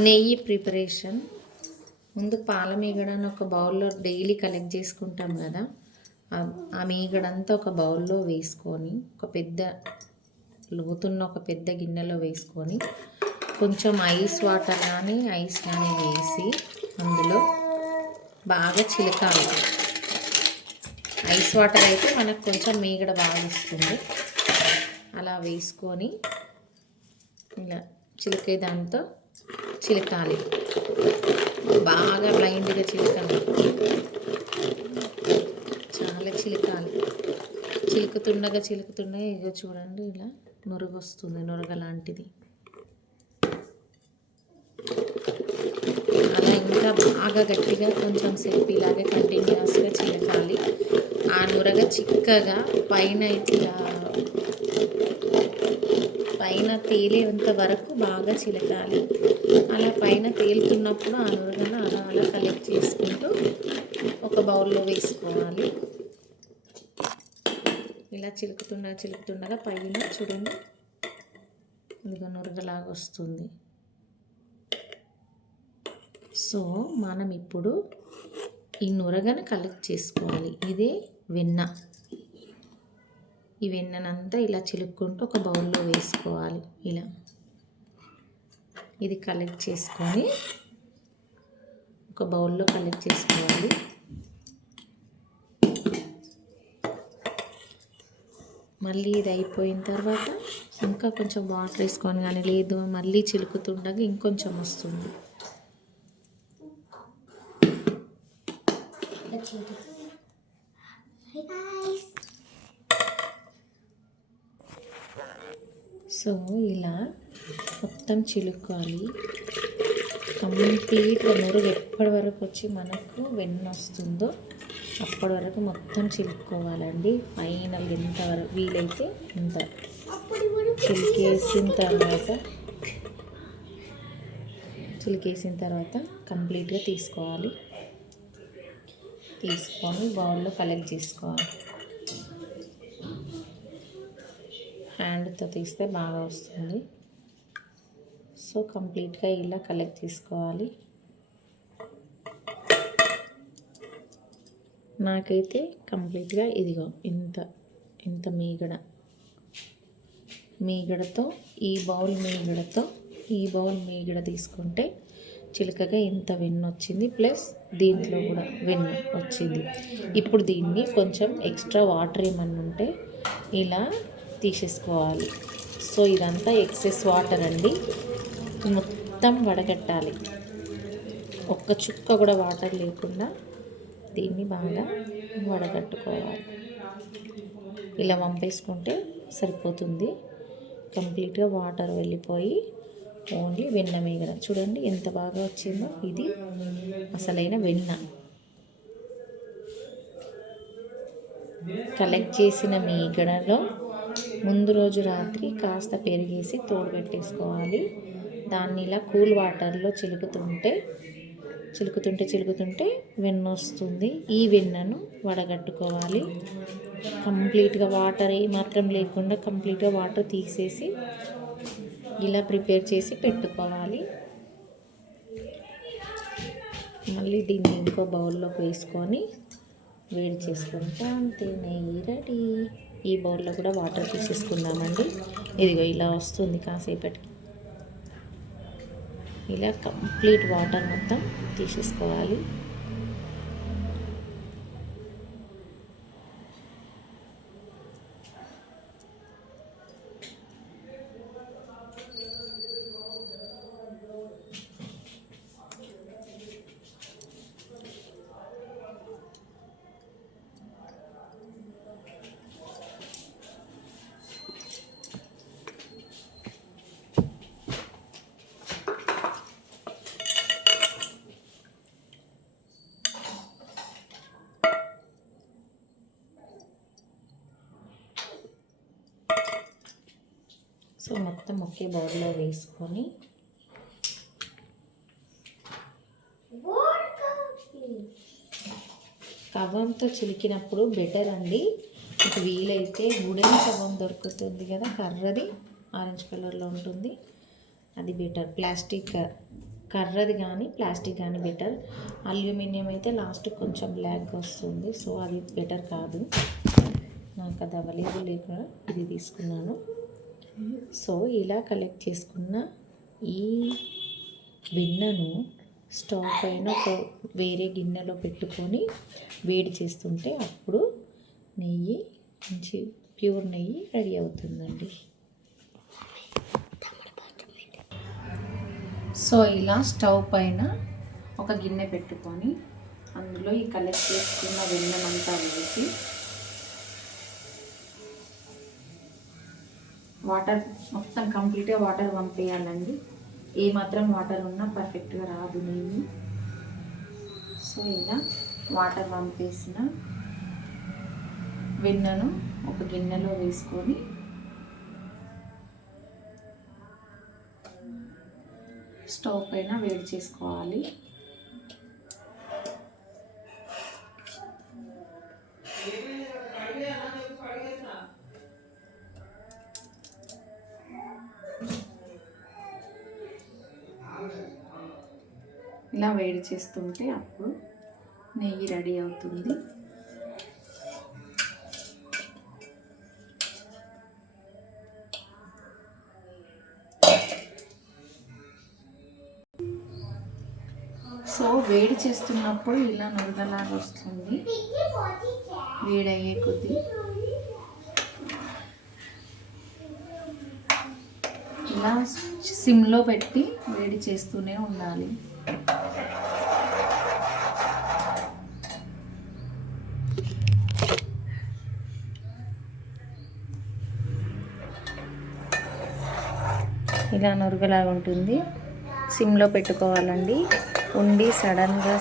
నెయ్యి ప్రిపరేషన్. ముందు పాల మీగడను ఒక బౌల్లో డైలీ కలెక్ట్ చేసుకుంటాం కదా, ఆ మీగడంతా ఒక బౌల్లో వేసుకొని ఒక పెద్ద గిన్నెలో వేసుకొని కొంచెం ఐస్ వాటర్ కానీ ఐస్ కానీ వేసి అందులో బాగా చిలకాలి. ఐస్ వాటర్ అయితే మనకు కొంచెం మీగడ బాగా వస్తుంది. అలా వేసుకొని ఇలా చిలికే దాంతో చిలకాలి, బాగా బ్లైండ్గా చిలకాలి, చాలా చిలకాలి. చిలుకుతుండగా ఇగో చూడండి ఇలా నురుగు వస్తుంది, నురగ లాంటిది. అలా ఇంకా బాగా గట్టిగా కొంచెం సేపు ఇలాగే కంటిన్యూస్గా చిలకాలి. ఆ నురగ చిక్కగా పైన తేలేంత వరకు బాగా చిలకాలి. అలా పైన తేలుతున్నప్పుడు ఆ నురగను అలా కలెక్ట్ చేసుకుంటూ ఒక బౌల్లో వేసుకోవాలి. ఇలా చిలుకుతుండగా పైన చూడండి ఇదిగో నురగలాగా వస్తుంది. సో మనం ఇప్పుడు ఈ నురగను కలెక్ట్ చేసుకోవాలి. ఇదే వెన్న. ఈ వెన్ననంతా ఇలా చిలుక్కుంటూ ఒక బౌల్లో వేసుకోవాలి. ఇలా ఇది కలెక్ట్ చేసుకొని ఒక బౌల్లో కలెక్ట్ చేసుకోవాలి. మళ్ళీ ఇది అయిపోయిన తర్వాత ఇంకా కొంచెం వాటర్ వేసుకొని, కానీ లేదు మళ్ళీ చిలుకుతుండగా ఇంకొంచెం వస్తుంది. సో ఇలా మొత్తం చిలుక్కాలి. కంప్లీట్గా నురుగు ఎప్పటి వరకు వచ్చి మనకు వెన్న వస్తుందో అప్పటి వరకు మొత్తం చిలుక్కోవాలండి. ఫైనల్ ఎంతవరకు వీలైతే అంత చిలికేసిన తర్వాత కంప్లీట్గా తీసుకొని బౌల్లో కలెక్ట్ చేసుకోవాలి. హ్యాండ్తో తీస్తే బాగా వస్తుంది. సో కంప్లీట్గా ఇలా కలెక్ట్ చేసుకోవాలి. నాకైతే కంప్లీట్గా ఇదిగో ఇంత మీగడతో ఈ బౌల్ మీగడ తీసుకుంటే చిలకగా ఇంత వెన్న వచ్చింది, ప్లస్ దీంట్లో కూడా వెన్న వచ్చింది. ఇప్పుడు దీన్ని కొంచెం ఎక్స్ట్రా వాటర్ ఏమన్నా ఉంటే ఇలా తీసేసుకోవాలి. సో ఇదంతా ఎక్సెస్ వాటర్ అండి, మొత్తం వడగట్టాలి. ఒక్క చుక్క కూడా వాటర్ లేకుండా దీన్ని బాగా వడగట్టుకోవాలి. ఇలా వంపేసుకుంటే సరిపోతుంది. కంప్లీట్గా వాటర్ వెళ్ళిపోయి ఓన్లీ వెన్న మీగడ చూడండి ఎంత బాగా వచ్చిందో. ఇది అసలైన వెన్న. కలెక్ట్ చేసిన మీగడలో ముందు రోజు రాత్రి కాస్త పెరిగేసి తోడు పెట్టేసుకోవాలి. దాన్ని ఇలా కూల్ వాటర్లో చిలుకుతుంటే వెన్న వస్తుంది. ఈ వెన్నను వడగట్టుకోవాలి. కంప్లీట్గా వాటర్ ఏమాత్రం లేకుండా కంప్లీట్గా వాటర్ తీసేసి ఇలా ప్రిపేర్ చేసి పెట్టుకోవాలి. మళ్ళీ దీన్ని ఇంకో బౌల్లోకి వేసుకొని వేడి చేసుకుంటే అంతే, నెయ్యి రెడీ. ఈ బౌల్లో కూడా వాటర్ తీసేసుకుందామండి. ఇదిగో ఇలా వస్తుంది. కాసేపటికి ఇలా కంప్లీట్ వాటర్ మొత్తం తీసేసుకోవాలి. సో మొత్తం ఒకే బౌల్లో వేసుకొని కవ్వంతో చిలికినప్పుడు బెటర్ అండి. మీకు వీలైతే వుడెన్ కవ్వం దొరుకుతుంది కదా, కర్రది ఆరెంజ్ కలర్లో ఉంటుంది, అది బెటర్. ప్లాస్టిక్ కర్రది కానీ ప్లాస్టిక్ కానీ బెటర్. అల్యూమినియం అయితే లాస్ట్ కొంచెం బ్లాక్గా వస్తుంది, సో అది బెటర్ కాదు. నాకు అది అవైలబుల్ లేక ఇది తీసుకున్నాను. సో ఇలా కలెక్ట్ చేసుకున్న ఈ వెన్నను స్టవ్ పైన ఒక వేరే గిన్నెలో పెట్టుకొని వేడి చేస్తుంటే అప్పుడు నెయ్యి, మంచి ప్యూర్ నెయ్యి రెడీ అవుతుందండి. సో ఇలా స్టవ్ పైన ఒక గిన్నె పెట్టుకొని అందులో ఈ కలెక్ట్ చేసుకున్న వెన్నమంతా వేసి వాటర్ మొత్తం కంప్లీట్గా వాటర్ పంపేయాలండి. ఏ మాత్రం వాటర్ ఉన్నా పర్ఫెక్ట్గా రాదు నెయ్యి. సో ఇలా వాటర్ పంపేసిన వెన్నను ఒక గిన్నెలో వేసుకొని స్టవ్ పైన వేడి చేసుకోవాలి. ఇలా వేడి చేస్తుంటే అప్పుడు నెయ్యి రెడీ అవుతుంది. సో వేడి చేస్తున్నప్పుడు ఇలా నురగలాగా వస్తుంది. వేడయ్యే కొద్దీ ఇలా సిమ్లో పెట్టి వేడి చేస్తూనే ఉండాలి. ఇలా నురగలాగా ఉంటుంది. సిమ్లో పెట్టుకోవాలండి. ఉండి సడన్గా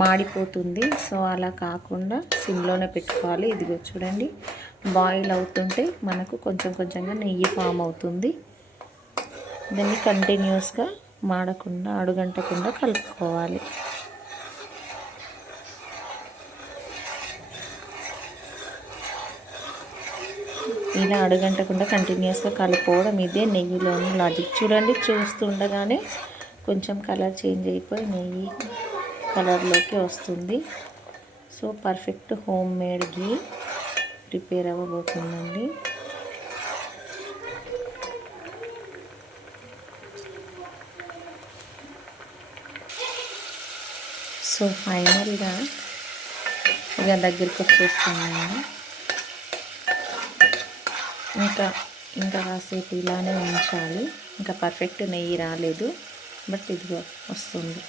మాడిపోతుంది. సో అలా కాకుండా సిమ్లోనే పెట్టుకోవాలి. ఇదిగో చూడండి, బాయిల్ అవుతుంటే మనకు కొంచెం కొంచెంగా నెయ్యి ఫామ్ అవుతుంది. దాన్ని కంటిన్యూస్గా మాడకుండా అడుగంటకుండా కలుపుకోవాలి. ఇలా అడుగంటకుండా కంటిన్యూస్గా కలుపుకోవడం ఇదే నెయ్యిలోని లాజిక్. చూడండి, చూస్తుండగానే కొంచెం కలర్ చేంజ్ అయిపోయి నెయ్యి కలర్లోకి వస్తుంది. సో పర్ఫెక్ట్ హోమ్ మేడ్ ఘీ ప్రిపేర్ అవ్వబోతుందండి. సో ఫైనల్గా ఇక దగ్గరికి వచ్చేస్తున్నాను. ఇంకా కాసేపు ఇలానే ఉంచాలి. ఇంకా పర్ఫెక్ట్ నెయ్యి రాలేదు, బట్ ఇదిగో వస్తుంది.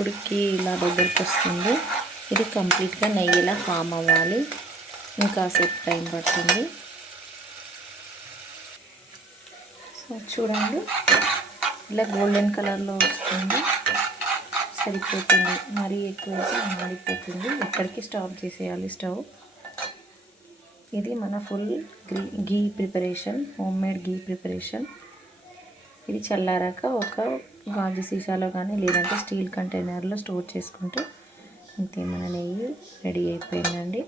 ఉడికి ఇలా దగ్గరికి వస్తుంది. ఇది కంప్లీట్గా నెయ్యిలా ఫామ్ అవ్వాలి. ఇంకాసేపు టైం పడుతుంది. సో చూడండి, ఇలా గోల్డెన్ కలర్లో వస్తుంది. సరిపోతుంది. మరీ ఎక్కువ మాడిపోతుంది. ఇక్కడికి స్టాప్ చేసేయాలి స్టవ్. ఇది మన ఫుల్ ఘీ ప్రిపరేషన్, హోమ్ మేడ్ ఘీ ప్రిపరేషన్. ఇది చల్లారాక ఒక గాజు సీసాలో కానీ లేదంటే స్టీల్ కంటైనర్లో స్టోర్ చేసుకుంటే ఇంతే మన నెయ్యి రెడీ అయిపోయిందండి.